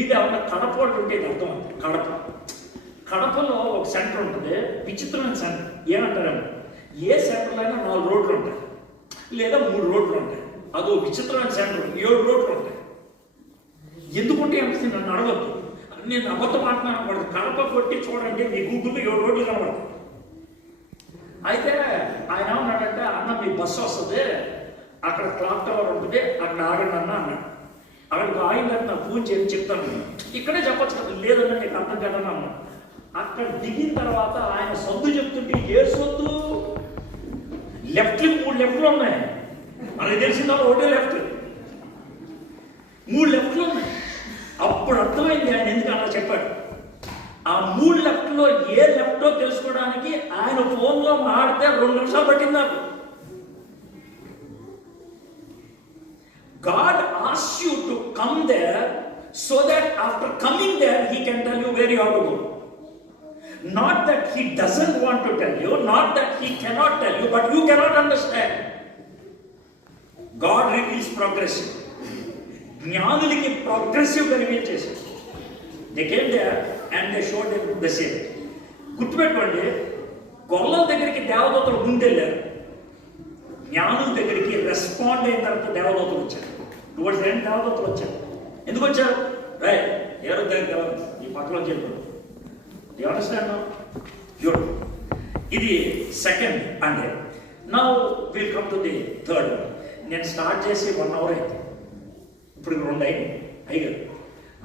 ఇది ఏమన్నా కడప వాళ్ళు ఉంటే ఇది అర్థం అవుతుంది. కడపలో ఒక సెంటర్ ఉంటుంది, విచిత్రమైన సెంటర్. ఏమంటారేమో, ఏ సెంటర్లో అయినా 4 రోడ్లు ఉంటాయి లేదా 3 రోడ్లు ఉంటాయి. అదో విచిత్రమైన సెంటర్, 7 రోడ్లు ఉంటాయి. ఎందుకుంటే ఏమవుతుంది నన్ను అడగద్దు, నేను అబద్ధం మాట్లాడకూడదు. కడప కొట్టి చూడండి, మీ గూగుల్లో 7 రోడ్లు కనబడతాయి. అయితే ఆయన ఏమన్నాడంటే, అన్న మీ బస్సు వస్తుంది, అక్కడ క్లాక్ టవర్ ఉంటుంది, అక్కడ ఆగండి అన్న అన్నాడు. అక్కడికి ఆగిందని నాకు ఫోన్ చేసి చెప్తాను. ఇక్కడే చెప్పచ్చు కదా, లేదన్నా నీకు అర్థం కదన్నా అన్నా. అక్కడ దిగిన తర్వాత ఆయన సొద్దు చెప్తుంటే, ఏ సొద్దు, లెఫ్ట్లు 3 లెఫ్ట్లు ఉన్నాయి. మనకి తెలిసిన ఒకటే లెఫ్ట్, 3 లెఫ్ట్లు ఉన్నాయి. అప్పుడు అర్థమైంది ఆయన ఎందుకు అలా చెప్పాడు. ఆ 3 లెఫ్ట్లో ఏ లెఫ్టో తెలుసుకోవడానికి ఆయన ఫోన్లో మాడితే 2 నిమిషాలు పట్టింది నాకు. God asks you to come there so that after coming there he can tell you where you have to go. Not that he doesn't want to tell you, not that he cannot tell you, but you cannot understand. God reveals progressive. జ్ఞానులకి ప్రోగ్రెసివ్గా reveal చేశారు. They came there and they showed them the same. గుర్తుపెట్టుకోండి, గొల్లల దగ్గరికి దేవదూతలు ముందెళ్ళారు, జ్ఞానుల దగ్గరికి respond అయిన తర్వాత దేవదూతలు వచ్చారు. టువర్డ్స్ ద ఎండ్ దేవదూతలు వచ్చారు. ఎందుకు వచ్చారు? రైట్, ఎవరు దగ్గర ఈ పక్కలో చెప్పారు. ఇది సెకండ్ అంటే. Now will come to the third. నేను స్టార్ట్ చేసి 1 అవర్ అయింది, ఇప్పుడు 2 అయింది.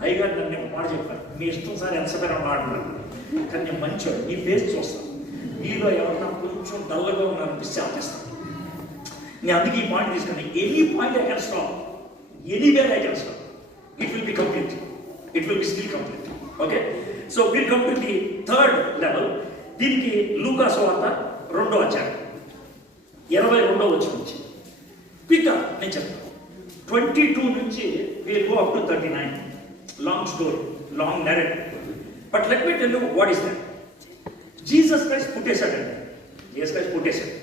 అయ్యగారు నన్ను మాట చెప్పాను, మీ ఇష్టం సార్ ఎంతసేపు మాట్లాడాను, కానీ నేను మంచోడు, మీ ఫేస్ చూస్తాను, మీలో ఎవరన్నా కొంచెం డల్గా ఉన్నారనిపిస్తే ఆపేస్తాను. నేను అందుకే ఈ పాయింట్ తీసుకుని, any point I can stop, anywhere I can stop, it will be complete, it will be still complete. Okay, so will come to the third level. దీనికి లూకా సువార్త 2వ అధ్యాయం 22వ వచనం నుంచి క్విక్గా నేను చెప్తాను. 22 నుంచి will go up to 39. Long story, long narrative, but let me tell you what is that. Jesus Christ పుట్టేశాడండి. జీసస్ క్రైస్ట్ పుట్టేశాడు.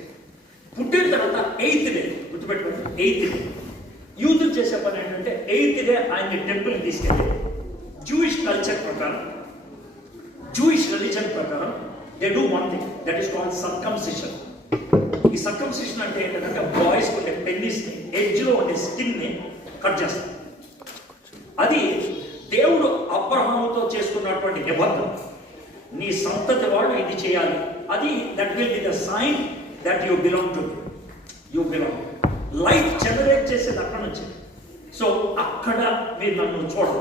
పుట్టిన తర్వాత 8th డే, గుర్తుపెట్టుకోండి, 8th డే యూదులు చేసే పని ఏంటంటే 8th డే ఆయన్ని టెంపుల్కి తీసుకెళ్ళి, జూయిష్ కల్చర్ ప్రకారం, జూయిష్ రిలీజన్ ప్రకారం they do one thing that is called circumcision. ఈ సర్కంసిషన్ అంటే ఏంటంటే, బాయ్స్ ఉండే పెన్నిస్ని, ఎడ్జ్లో ఉండే స్కిన్ని కట్ చేస్తారు. అది దేవుడు అబ్రహాముతో చేసుకున్నటువంటి నిబంధన. నీ సంతతి వాళ్ళు ఇది చేయాలి, అది that will be the sign that you belong to, you belong. Life generate చేసేది అక్కడ నుంచి. సో అక్కడ మీరు నన్ను చూడరు,